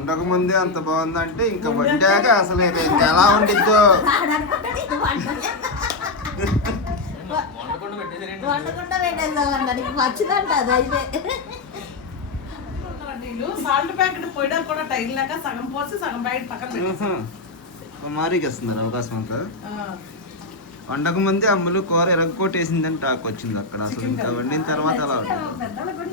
వండక ముందే అంత బాగుందంటే ఇంకా వండాక అసలు ఇక ఇంకా ఎలా వండిద్దో. వండకుండా పెట్టేసారండి వండకుండా పెట్టేద్దామంట నీకు వచ్చిందంట అది అయితే నీళ్ళు సాల్ట్ ప్యాకెట్ పోయడానికి కూడా టైం లేక సగం పోసి సగం బయట పక్కన పెట్టేసాం. కుమారికి ఇస్తున్నారు అవకాశం అంతా ఆ వండక ముందే అమ్ములు కూర ఎరగొట్టేసిందని టాక్ వచ్చింది అక్కడ అసలు ఇంకా వండిన తర్వాత అలా ఉంటుంది.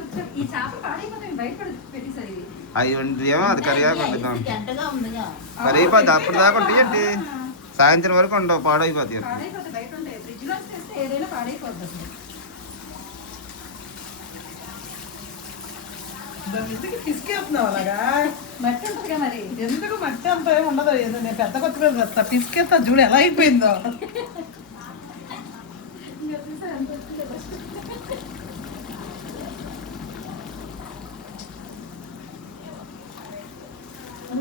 అవి ఏమో అది కరిగాక వండుతాం గంటగా ఉందిగా. కరిగిపోద్ది అప్పుడు దాకా ఉంటాయి ఏంటి? సాయంత్రం వరకు ఉండవు పాడైపోతాయి. మట్టి ఉంటుందిగా మరి. ఎందుకు మట్టి అంత ఏమి ఉండదు? ఏదో నేను పెద్ద కొత్త పిసికేస్తా చూడు ఎలా అయిపోయిందో ఇంకా చూసారా ఎంత వచ్చిందో ఫస్ట్. మా ఆయన కుదరట్లేదు ఇదే తింటాడండి వీళ్ళతో అసలు అట్ట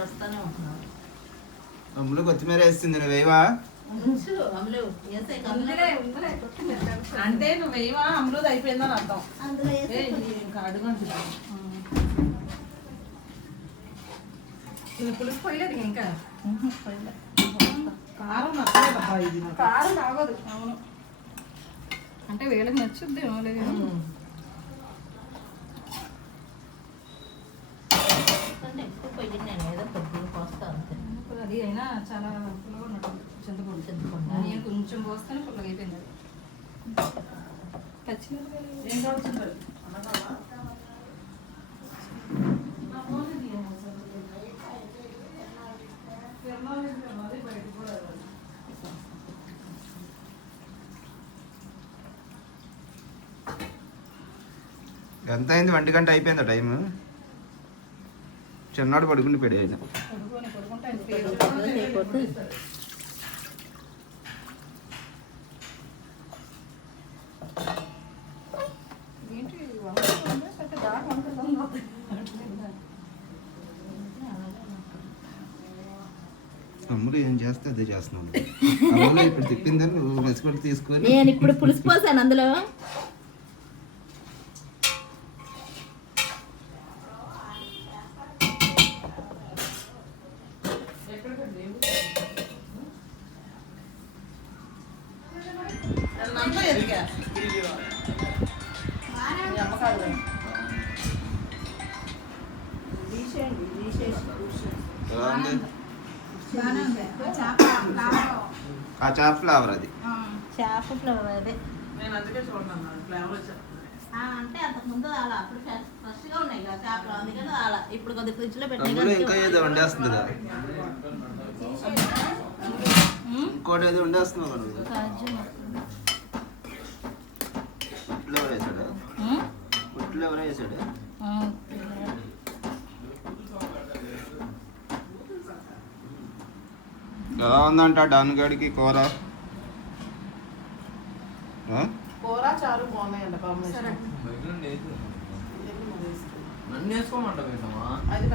వస్తానే ఉంటున్నారు అమ్ములు కొత్తిమీర వేస్తుంది నువ్వు కొట్టింది. అంటే నువ్వు వేయవా? అమృత అయిపోయిందని అర్థం. పులుసు పోయలేదు ఇంకా. కారం. కారం రావదు అవును. అంటే వీళ్ళకి నచ్చుద్ది లేదు అంటే ఎక్కువ పొయ్యి నేను ఏదో కొద్దిగా పోస్తా అంతే అది అయినా చాలా పుల్లగా ఉన్నట్టు చింతపండు. చింతపండు. నేను కొంచెం పోస్తేనే పుల్లగా అయిపోయింది అది. పచ్చిమిరపకాయలు ఏం అనగావా? ఎంత అయింది? ఒంటి గంట అయిపోయిందా టైం చిన్నాడు పడుకుని పెడే ఆయన. కొడుకుని అమ్ములు ఏం చేస్తే అదే చేస్తున్నాను ఇప్పుడు తిప్పిందని నువ్వు మెసుకొని తీసుకొని నేను ఇప్పుడు పులుసు పోసాను అందులో. ఆ చేప ఫ్లేవర్ ఆ చేప ఫ్లేవర్ అది. చేప ఫ్లేవర్ అదే. నేను అందుకే చూడను ఫ్లేవర్ అంటే అంతకుముందు అలా అప్పుడు ఫ్రెష్గా ఉన్నాయి కదా చేపలు అందుకని అలా. ఇప్పుడు కొద్దిగా ఫ్రిడ్జ్లో అమ్ములు ఇంకా ఏదో వండేస్తుంది కదా. ఇంకోటి ఏదో వండేస్తున్నావు కదా. ఉట్లు ఎవరు వేసాడు ఉట్లు ఎవరు వేసాడు ఎలా ఉందంట డాన్ గడికి కూర? కూర చారు బాగున్నాయండి. నన్ను వేసుకోమంట అది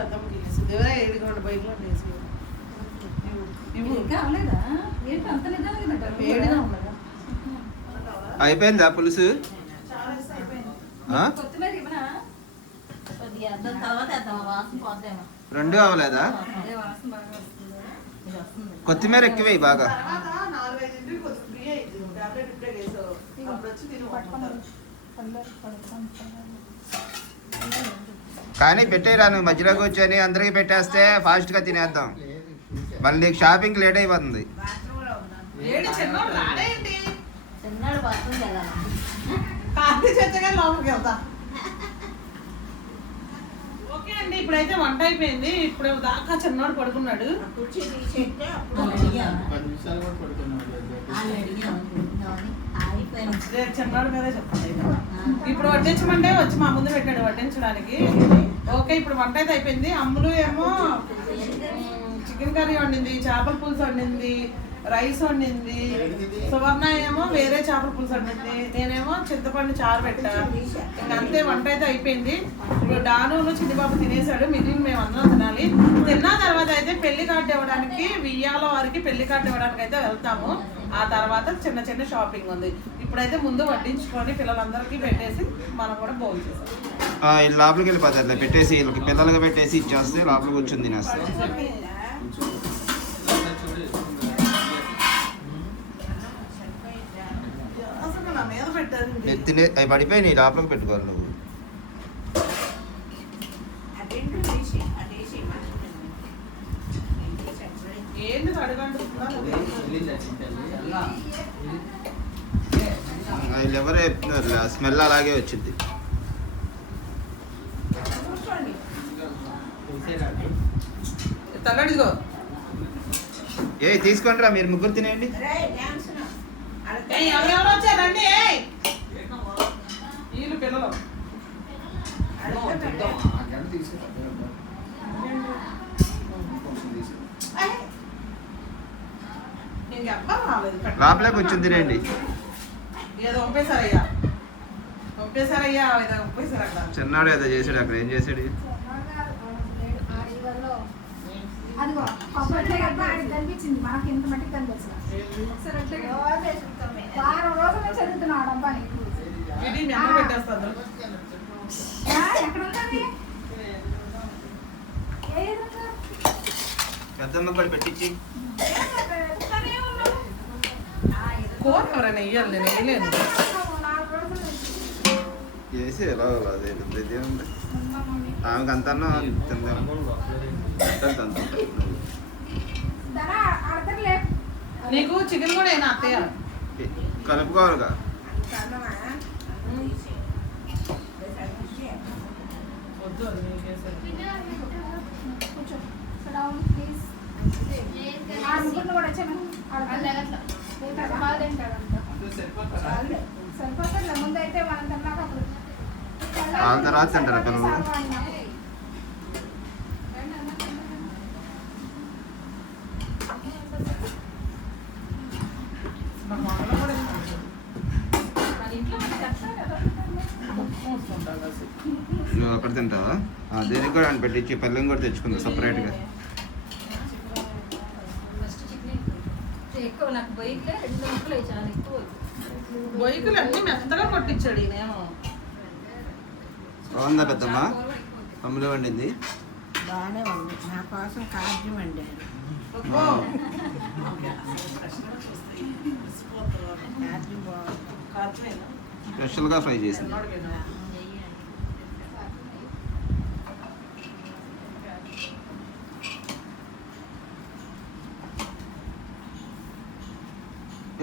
ఏడుకోండి బయటలో అవలేదా అయిపోయిందా పులుసు? రెండు అవ్వలేదా కొత్తిమీర ఎక్కువేయి బాగా. కానీ పెట్టేరా నువ్వు మధ్యలో కూర్చొని అందరికి పెట్టేస్తే ఫాస్ట్గా తినేద్దాం. మళ్ళీ నీకు షాపింగ్ లేట్ అయిపోతుంది చిన్నోడు బాత్రూమ్కి వెళ్ళాలి కాఫీ చచ్చగా లోపలికి వెళ్తా ఓకే అండి ఇప్పుడైతే వంట అయిపోయింది. ఇప్పుడు దాకా చిన్నోడు పడుకున్నాడు. కుర్చీ తీసేస్తే రేపు చిన్నోడు మీదే ఇక. ఇప్పుడు వడ్డించమంటే వచ్చి మా ముందు పెట్టాడు వడ్డించడానికి. ఓకే ఇప్పుడు వంట అయితే అయిపోయింది. అమ్ములు ఏమో చికెన్ కర్రీ వండింది చేపల పులుసు వండింది. రైస్ వండింది. సువర్ణ ఏమో వేరే చేపల పులుసు వండింది. నేనేమో చింతపండు చారు పెట్టా. ఇంకా అంతే వంట అయితే అయిపోయింది. ఇప్పుడు డాను చిన్నిబాబు తినేసాడు మిగిలిన మేము అందరం తినాలి. తిన్న తర్వాత అయితే పెళ్ళి కార్డు ఇవ్వడానికి వియ్యాల వారికి పెళ్ళి కార్డు ఇవ్వడానికి అయితే వెళ్తాము. ఆ తర్వాత చిన్న చిన్న షాపింగ్ ఉంది. ఇప్పుడైతే ముందు వడ్డించుకొని పిల్లలందరికీ పెట్టేసి మనం కూడా బౌల్ చేసాం ఆ, వీళ్ళు లోపలికి వెళ్ళిపోతారు. పెట్టేసి వీళ్ళకి పిల్లలకి పెట్టేసి ఇచ్చేస్తే లోపలికి కూర్చొని తినేస్తారు. తినే అవి పడిపోయినాయి లోపలికి పెట్టుకోవాలి నువ్వు. వీళ్ళు ఎవరు చెప్తున్నారు స్మెల్ అలాగే వచ్చింది. ఏ తీసుకోండి రా మీరు ముగ్గురు తినేయండి. ఎవరెవరు వచ్చారండి ఏయ్! వీళ్ళు పిల్లలు ఇంకెవ్వరు రాలేదు లోపలే పంపేశారు అక్కడ చిన్నాడు ఏదో చేసాడు అక్కడ ఏం చేసాడు వారం రోజుల చదువుతున్నాడు అబ్బా నీకు ఇది మీ అమ్మ ఎదురుగా? పెద్దమ్మ కూడా పెట్టించి కూర ఎవరైనా ఇయ్యాలి నేను వేయలేను. చేసి ఎలా అదే ఉంది. ఆమెకు అంత నీకు చికెన్ కూడా అయినా అత్తయ్య? కలుపుకోవాలిగా వద్దు అది నీకు వేసేది. కూర్చో Sit down, please. ఆ ముగ్గురిని కూడా వచ్చాను చాలులే. సరిపోతుందిలే. ముందైతే మనం తిన్నాక అప్పుడు వాళ్ళ తర్వాత తింటారా పిల్లలు? నా మొదలు కూడా ఇష్టం. నువ్వు అక్కడ తింటావా? దీనికి కూడా అని పెట్టించి పల్లెం కూడా తెచ్చుకుందా సపరేట్గా. ఎక్కువ నాకు బయట రెండు ముక్కలు చాలా ఎక్కువ బొయ్యకులు అన్ని మెత్తగా కొట్టించాడు ఈయనేమో బాగుందా పెద్దమ్మ? అమ్ములు వండింది? బాగానే ఉంది. నా కోసం? స్పెషల్గా ఫ్రై చేసింది.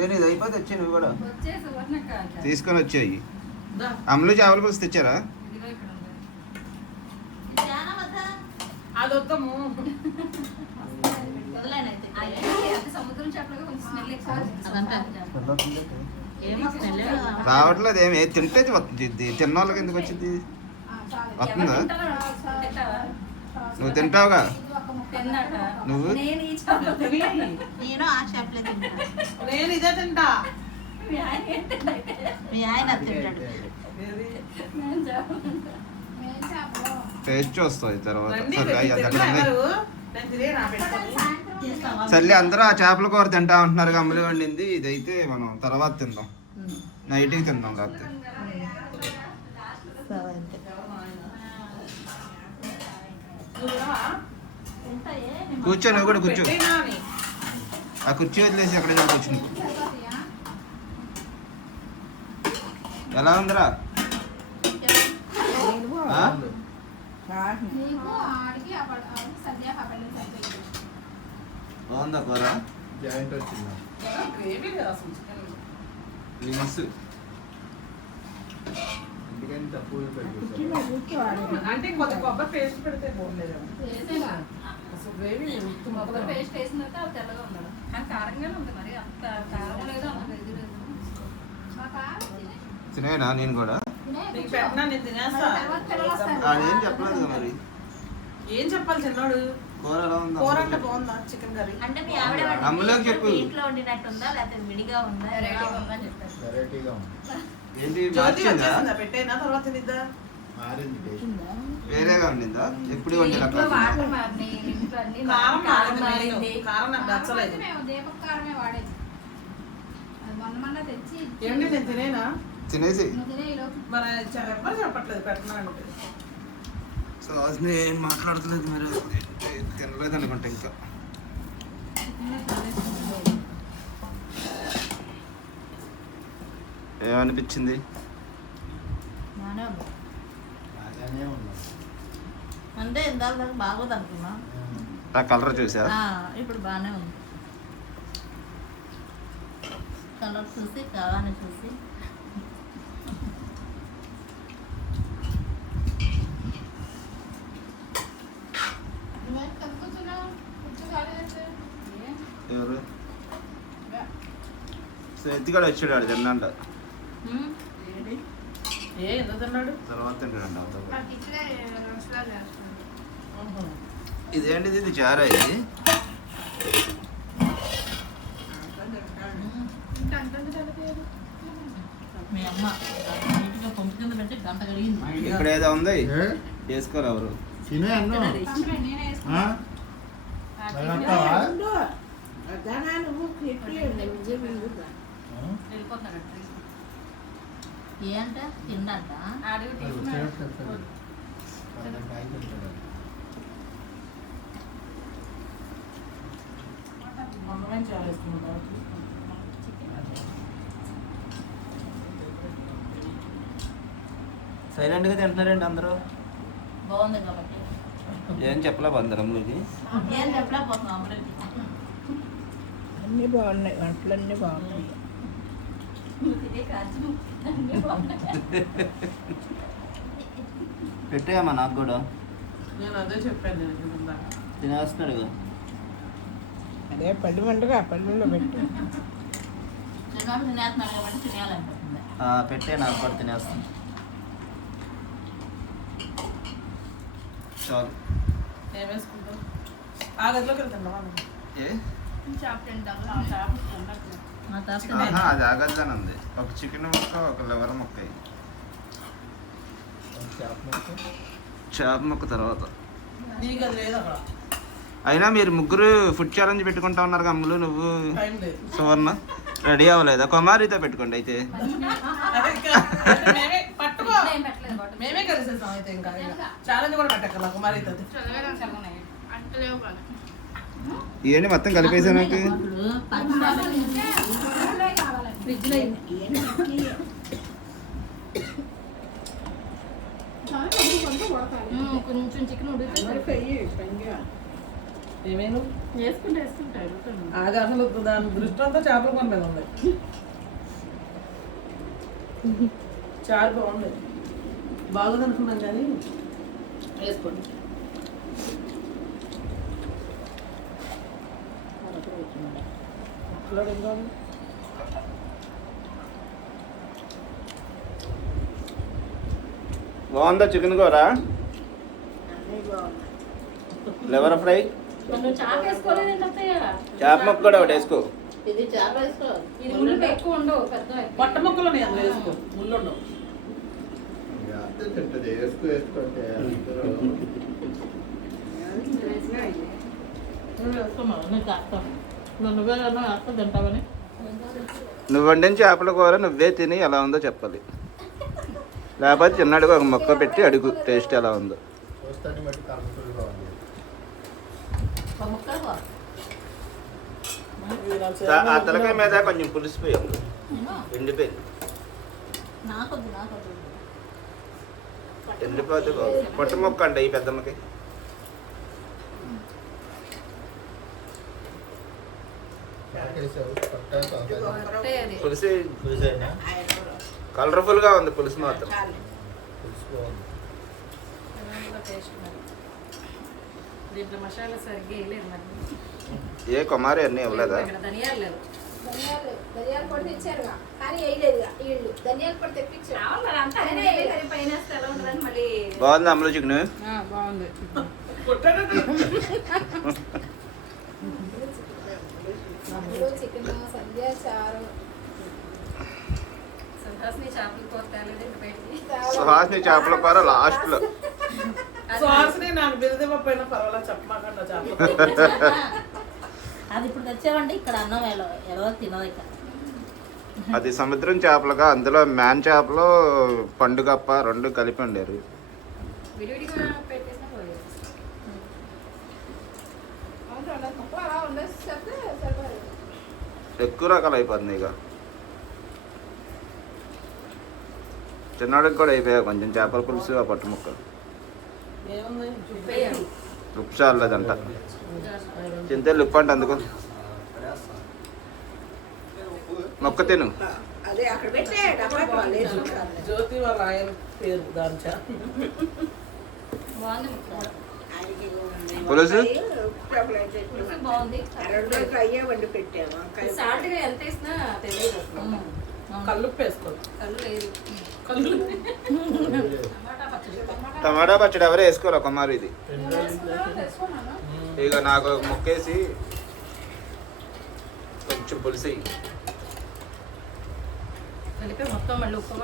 ఏ నీది అయిపోతే వచ్చాయి నువ్వు కూడా. తీసుకొని వచ్చాయి. దా. అమ్ములు చేపల పులుసు తెచ్చారా? అది అది రావట్లేదు ఏమి ఏ తింటే వచ్చింది తిన్న వాళ్ళకి ఎందుకు వచ్చింది? వస్తుందా? నువ్వు తింటావుగా? నువ్వు? నేను ఆ చేపలే తింటాను నేను ఇదే తింటా. మీ ఆయన తింటాడు. టేస్ట్ వస్తుంది తర్వాత? సర్లే అందరూ ఆ చేపల కూర తింటా ఉంటున్నారు అమ్ములు వండింది. ఇదైతే మనం తర్వాత తిందాం. నైట్కి తిందాం సరే కూర్చో నువ్వు కూడా కూర్చో. ఆ కుర్చీ వదిలేసి ఎక్కడ కూర్చుని. ఎలా ఉందిరా? బాగుందా కూర? జాయింట్ వచ్చిందా లిమ్స్ అంటే కొద్ది కొబ్బరి పేస్ట్ పెడితే బాగుండేదా వేసేనా? పేస్ట్ తర్వాత తెల్లగా ఉన్నాడు కానీ కారంగానే ఉంది మరి. అంత కారం లేదు అంత ఇది లేదు మాకా? తినేనా నేను కూడా. ఆడేం చెప్పలేదు మరి? ఏం చెప్పాలి చిన్నోడు? కూర ఎలా ఉందా కూర అంటే బాగుందా చికెన్ కర్రీ? అంటే మీ ఆవిడ అమ్ములోకి చెప్పు. మీ ఇంట్లో వండినట్టుందా లేకపోతే విడిగా ఉందా వెరైటీగా ఉందని చెప్పారు. ఏంటి జ్యోతి మార్చిందా? వచ్చేసిందా? పెట్టేనా? తర్వాత తినిద్దా? వేరేగా ఉండిందా ఎప్పుడు వండిన వాటర్ మారినాయి. ఇంట్లో అన్ని కారం కారం మారింది. మారింది మెయిన్. కారం నాకు నచ్చలేదు మేము దీపక్ కారమే వాడేది మొన్న మొన్న తెచ్చి ఏమండి నేను తినేనా? తినేసి. నువ్వు తినే ఈ లోపు మరి చ- ఎవ్వరు చెప్పట్లేదు పెట్టనా ఏం మరి. తినలేదు అనుకుంటా ఇంకా. ఏమనిపించింది? అంటే ఇందాక దాకా బాగోదు అనుకున్నా ఆ కలర్ చూసా ఆ, ఇప్పుడు బాగానే ఉంది. కలర్ చూసి కావాలని చూసి. ఎవరు? ఎత్తికాడు వచ్చాడు ఆడు ఏంటి ఏ ఎంత తిన్నాడు? తర్వాత తింటాడంట అవతల. నాకు ఇట్లే రసలా చేస్తాను ఆహా. ఇదేంటిది ఇది చారా ఇది. ఇక్కడ ఏదో ఉంది? చేసుకోరు ఎవరు? తినే అన్నం. కంప్లైంట్ నేనే చాలా కాబట్టి. సైలెంట్గా తింటున్నారండి అందరూ? బాగుంది కాబట్టి. ఏం చెప్పలే బందరమ్ములకి ఏం చెప్పలేకపోతున్నాం అమ్మకి అన్నీ బాగున్నాయి కాచు అన్నీ బాగున్నాయి. పెట్టేయమ్మా నాకు కూడా. నేను అదే చెప్పాను నేను ఇందాక. అదే పళ్ళు వండగా పళ్ళులో పెట్టు. పెట్టే నాకు కూడా తినేస్తాను. చాలు. ఆ గదిలోకి ఏ? అది ఆగద్దని ఉంది. ఒక చికెన్ ముక్క ఒక లివర్ ముక్క. వేయి. చేప ముక్క. చేప ముక్క తర్వాత. నీకు అది లేదు అక్కడ. అయినా మీరు ముగ్గురు ఫుడ్ ఛాలెంజ్ పెట్టుకుంటా ఉన్నారు అమ్ములు నువ్వు? సువర్ణ రెడీ అవ్వలేదా? కుమారితో పెట్టుకోండి అయితే. ఏంటి మొత్తం కలిపేసా నాకు. కొంచెం చికెన్ ఏమేను? వేసుకుంటే వేసుకుంటే అడుగుతాను. అది అసలు దాని దృష్టి అంతా చేపల పని మీద ఉంది. చాలా బాగుంది. బాగుంది అనుకున్నాం కానీ వేసుకోండి? బాగుందా చికెన్ కూర? లివర్ ఫ్రై చాప ముక్క కూడా ఒకటి వేసుకో. ఇది చేప వేసుకో. ఇది ముళ్ళు ఎక్కువ ఉండవు పెద్ద పొట్ట ముక్కలు ఉన్నాయి అందులో వేసుకో ముళ్ళు ఉండవు. వేసుకో నువ్వు వండిన చేపల కూర నువ్వే తిని ఎలా ఉందో చెప్పాలి. లేకపోతే చిన్నడిగా ఒక మొక్క పెట్టి అడుగు టేస్ట్ ఎలా ఉందో చూస్తాన్ని బట్టి కలర్ఫుల్గా ఉంది ఒక ముక్కలు కో. ఆ తలకాయ మీద కొంచెం పులిసిపోయింది నేను ఎండిపోయింది నాకొద్దు నాకొద్దు. ఎండిపోతే. పొట్ట మొక్క అండి ఈ పెద్దమ్మకి. పులిసి? కలర్ఫుల్గా ఉంది పులుసు మాత్రం పులుసు బాగుంది. ఏమైనా టేస్ట్ మరి దీంట్లో మసాలా సరిగ్గా వేయలేదు మరి ఏ కుమారి అన్నీ ఇవ్వలేదా? ధనియాలు లేవు. ధనియాలు ధనియాల పొడి తెచ్చారుగా. కానీ వేయలేదుగా వీళ్ళు ధనియాల పొడి తెప్పించారు. మరి అంతా అదే. పైన వేస్తే ఎలా ఉంటుందని మళ్ళీ బాగుంది అమలు చికెన్ బాగుంది. అందులో చికెన్ సంధ్య చారు. సంతాస్ని చేపలు కూర తేలేదు బయటికి సుహాస్ని చేపల కూర లాస్ట్లో సాస్ని నాకు బిరుదివ్వకపోయినా పర్వాలేదు చెప్పమాకండి అది ఇప్పుడు తెచ్చావంటే ఇక్కడ అన్నం ఎలా ఎలా తినదు ఇక అది సముద్రం చేపలుగా అందులో మ్యాన్ చేపలు పండుగప్ప రెండు కలిపి ఉండేరు సరిపోదు ఎక్కువ రకాలు అయిపోతుంది ఇక. చిన్నవాడికి కూడా అయిపోయాయి కొంచెం చేపల పులుసు ఆ పట్టు చింతలు ఉప్పు అంటే అందుకు. మొక్క తిను. జ్యోతి వాళ్ళ ఆయన పేరు దాంచా బాగుంది ముక్క. పులుసు? వేసుకోవాలి. కళ్ళు టమాటా పచ్చడి ఎవరే వేసుకోరా కుమారు ఇది. తెచ్చుకున్నాను ఇక నాకు ఒక ముక్కేసి కొంచెం పులుసు. మొత్తం మళ్ళీ ఉప్పు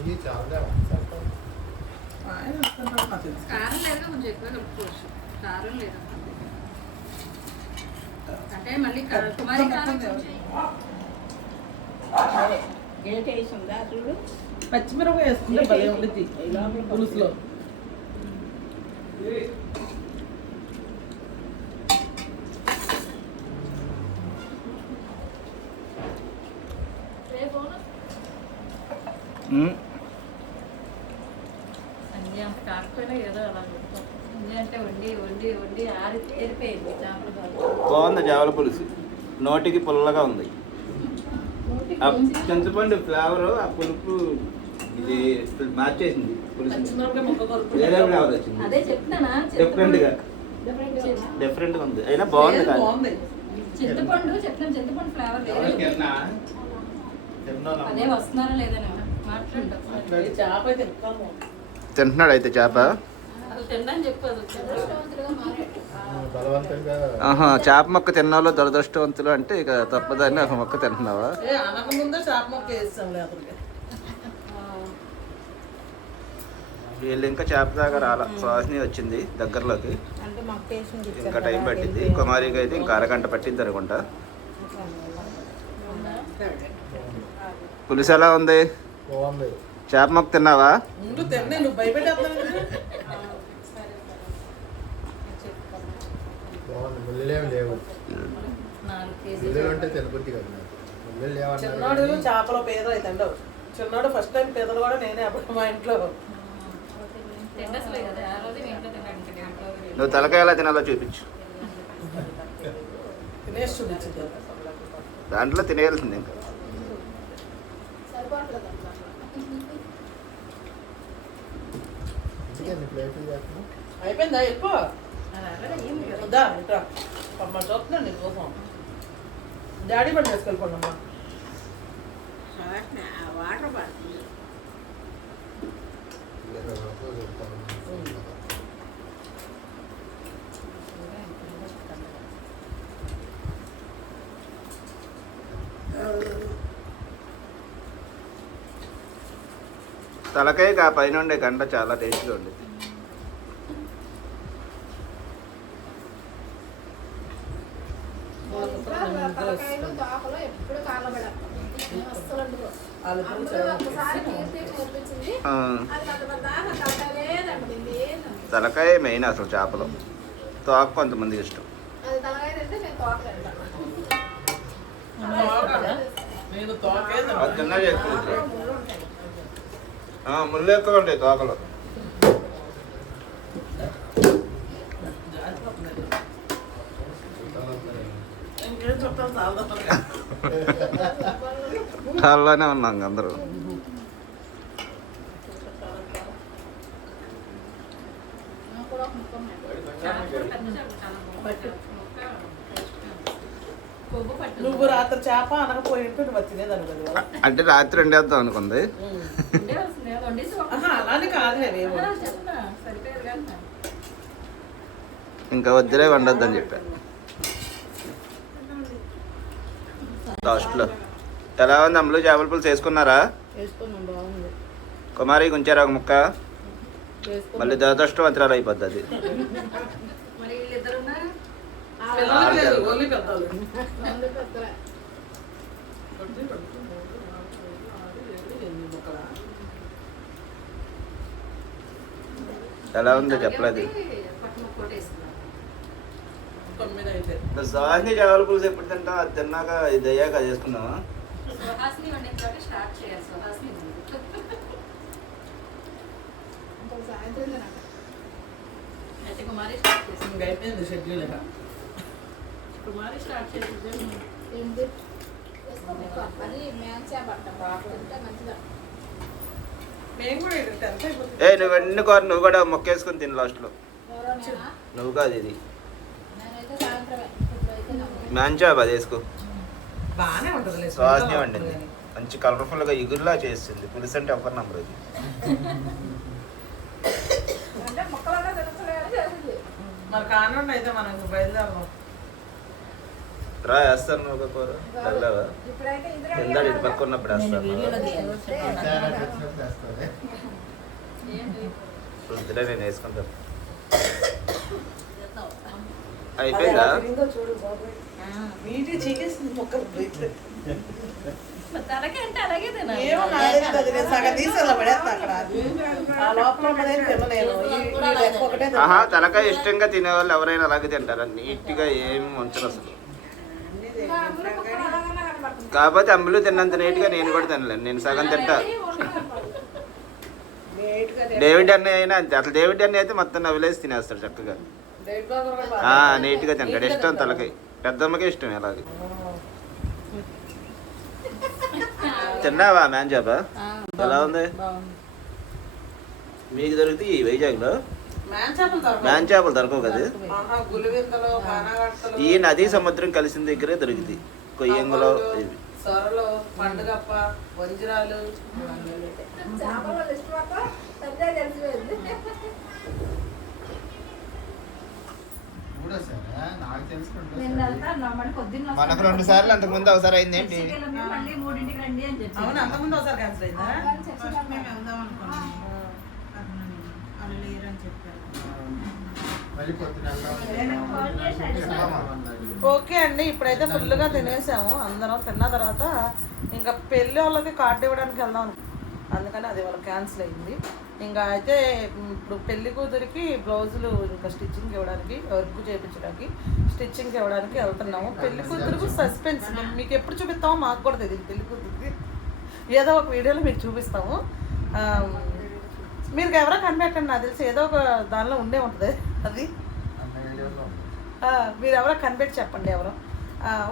ఇది కారం లేదు కొంచెం ఎక్కువ కలుపుకోవచ్చు. కారం లేదు. అంటే మళ్ళీ పచ్చిమిరపకాయ వేసుకుంటే భలే ఉండిద్ది పులుసులో రేపు ఉమ్. సంజయ్ అంత కాకపోయినా ఏదో అలా చెప్తాం సంజయ్ అంటే వండి వండి వండి ఆరి తేరిపోయింది చేపల కాదు బాగుంది చేపల పులుసు నోటికి పుల్లగా ఉంది. ఆ చింతపండు ఫ్లేవర్ ఆ పులుపు ఇది మార్చేసింది పులుసు. వేరే ఫ్లేవర్ వచ్చింది అదే చెప్తానా డిఫరెంట్గా. డిఫరెంట్గా ఉంది. అయినా బాగుంది కానీ. బాగుంది. చింతపండు చెప్తాను చింతపండు ఫ్లేవర్ లేదు అదే వస్తున్నారా లేదని మాట్లాడు. ఈ చేప అయితే ఇంకా బాగుంది. తింటున్నాడు అయితే చేప? ఆహా చేప మొక్క తిన్నాలో దురదృష్టవంతులు అంటే ఇక తప్పదని ఒక మొక్క తింటున్నావా? వీళ్ళు ఇంకా చేప దాకా రాల. సువాసన వచ్చింది దగ్గరలోకి. ఇంకా టైం పట్టింది. కుమారికి అయితే ఇంకా అరగంట పట్టింది అనుకుంటా. పులుసు ఎలా ఉంది? చేప మొక్క తిన్నావా ముందు తిన్నే నువ్వు భయపెట్టేస్తాను కదా బాగుంది. లేవు. అంటే తినబుద్ధి కదా చిన్నోడు లేవన్నారు చేపల పేద అవుతాడు చిన్నోడు ఫస్ట్ టైం పేదలు కూడా నేనే అప్పుడు మా ఇంట్లో. నువ్వు తలకాయ ఎలా తినాలో చూపించు. తినేసి చూపించింది దాంట్లో తినేయాల్సింది ఇంకా. అయిపోయిందా? వెళ్ళిపో దా ఇక్కడ అమ్మ చూస్తున్నా నీ కోసం. డాడీ బండి వేసుకెళ్ళిపోండి అమ్మా. వాటర్ పడుతుంది ఇరవై పైన ఉండే గంట చాలా టేస్ట్గా ఉండేది ఇంకా తలకాయలు తోకలు ఎప్పుడు కాలబడాలి అస్సలు వండుకో వాళ్ళిద్దరూ అప్పుడు చాలా ఒకసారి కీర్తి నేర్పించింది ఆ, అది పెద్ద పెద్ద దాకా తలకాయలే దండింది ఏందండి తలకాయ మెయిన్ అసలు చేపలు. తోక కొంతమందికి ఇష్టం. తిన్నా ఎక్కువ ముళ్ళు ఎక్కువ ఉంటాయి తోకలు. చాలానే ఉన్నాం అందరూ నాకు కూడా ఒక ముక్క ఉన్నాయి. చేప కూడా పెద్ద చేప చాలా బాగుంది ముక్క కొవ్వు పట్టు నువ్వు రాత్రి చేప అనకపోయి ఉంటే నువ్వు తినేదాన్ని కదా అంటే రాత్రి వండేద్దాం అనుకుంది. అలానే కానీ ఇంకా వద్దులే వండొద్దని చెప్పా. లాస్ట్లో. ఎలా ఉంది అమ్మలు చేపల పులుసు వేసుకున్నారా? కుమారి ఉంచారా ఒక ముక్క. మళ్ళీ దురదృష్టవంతరాలు అయిపోద్ది అది పిల్లలకి లేదు ఓన్లీ పెద్దలు రెండు పెద్దలే. ఒకటి, రెండు, మూడు, నాలుగు, ఐదు, ఆరు, ఏడు, ఎనిమిది ముక్కలా? ఎలా ఉందో చెప్పలేదు. సాంగ్ చేపల పులుసు ఎప్పుడు తింటాం అది తిన్నాక ఇది అయ్యాక అది చేసుకున్నావా సాయంత్రం అయిపోయింది షెడ్యూల్ కుమారి స్టార్ట్ చేసింది. ఏ నువ్వు ఎన్ని కూర నువ్వు కూడా మొక్కేసుకుని తిని లాస్ట్లో? నువ్వు కాదు ఇది. మంచిగా అది వేసుకో. బాగానే ఉంటుంది సువాసన వండింది. మంచి కలర్ఫుల్గా ఇగురులా చేస్తుంది. పులుసు అంటే ఎవరు నమ్మరు ఇది మరి కానివ్వండి అయితే మనం బయలుదేరదాం. రా వేస్తాను నువ్వు ఒక కూర. ఇంద్రా ఇందాక ఇటు పక్క ఉన్నప్పుడు నేను వేస్తాను. వద్దులే నేను వేసుకుంటాను. అయిపోయిందా. తలకాయ ఇష్టంగా తినేవాళ్ళు ఎవరైనా అలాగే తింటారు? నీట్గా ఏమి ఉంచరు అసలు అన్నీ తింటాను. ఇంకా అందులో ముక్కలు అలాగన్నా కనబడుతుంది. కాకపోతే అమ్ములు తిన్నంత నీట్గా నేను కూడా తినలేను నేను సగం తింటా. డేవిడ్ అన్నయ్య అయినా అంతే అసలు డేవిడ్ అన్నయ్య అయితే మొత్తం నవ్వులేసి తినేస్తాడు చక్కగా. నీట్గా తింటాడు ఇష్టం. తలకాయ పెద్దమ్మకే ఇష్టం అలాగే ఆ. తిన్నావా మ్యాన్ జాబా ఆ, ఎలా ఉంది మీకు దొరుకుతాయి ఈ వైజాగ్లో మ్యాన్ చేపలు దొరకవు. కదా? ఈ నదీ సముద్రం కలిసిన దగ్గరే దొరుకుతాయి కొయ్యంగులో. సొరలు పండుగప్ప వంజరాలు. మనకు రెండు సార్లు అంతకు ముందు అవసరం అయింది ఏంటి? చర్చికి వెళ్ళి మళ్ళీ మూడింటికి రండి అని చెప్పి అవును అంతకుముందు ఒకసారి క్యాన్సిల్ అయిందా? ఓకే అండి ఇప్పుడైతే ఫుల్గా తినేసాము. అందరం తిన్న తర్వాత ఇంకా పెళ్ళి వాళ్ళకి కార్డు ఇవ్వడానికి వెళ్దాం. అనుకున్నాం. అందుకని అది వాళ్ళకి క్యాన్సిల్ అయింది. ఇంకా అయితే ఇప్పుడు పెళ్ళి కూతురికి బ్లౌజులు ఇంకా స్టిచ్చింగ్ ఇవ్వడానికి వర్క్ చేయించడానికి స్టిచ్చింగ్ ఇవ్వడానికి వెళ్తున్నాము. పెళ్ళి కూతురుకు సస్పెన్స్ మీకు ఎప్పుడు చూపిస్తామో మాకు కూడా తెలియదు పెళ్ళి కూతురికి ఏదో ఒక వీడియోలో మీకు చూపిస్తాము. మీరు ఎవరో కనిపెట్టండి నాకు తెలిసి ఏదో ఒక దానిలో ఉండే ఉంటుంది. అది. మీరు ఎవరో కనిపెట్టి చెప్పండి ఎవరో.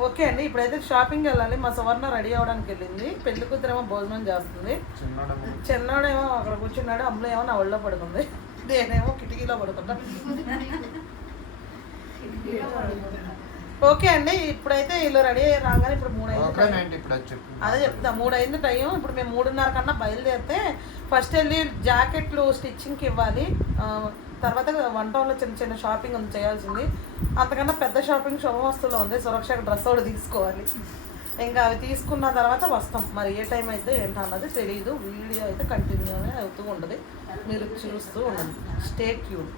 ఓకే అండి ఇప్పుడైతే షాపింగ్ వెళ్ళాలి. మా సువర్ణ రెడీ అవ్వడానికి వెళ్ళింది. పెళ్ళి కూతురేమో భోజనం చేస్తుంది. చిన్నోడేమో అక్కడ కూర్చున్నాడు అమ్మలో ఏమో నా ఒళ్ళో పడుకుంది. నేనేమో కిటికీలో పడుకుంటా. ఓకే అండి ఇప్పుడైతే వీళ్ళు రెడీ అయ్యి రాగానే ఇప్పుడు మూడు అయింది అది చెప్తా మూడు అయింది టైం. ఇప్పుడు మేము మూడున్నర కన్నా బయలుదేరితే ఫస్ట్ వెళ్ళి జాకెట్లు స్టిచ్చింగ్కి ఇవ్వాలి. ఆ, తర్వాత వన్ టౌన్లో చిన్న చిన్న షాపింగ్ ఉంది చేయాల్సింది. అంతకన్నా పెద్ద షాపింగ్ శుభవస్తులో ఉంది సురక్ష డ్రెస్ ఒకటి తీసుకోవాలి. ఇంకా అవి తీసుకున్న తర్వాత వస్తాం. మరి ఏ టైం అయితే ఏంటన్నది తెలియదు వీడియో అయితే కంటిన్యూగా అవుతూ ఉంటుంది. మీరు చూస్తూ ఉండండి. Stay tune?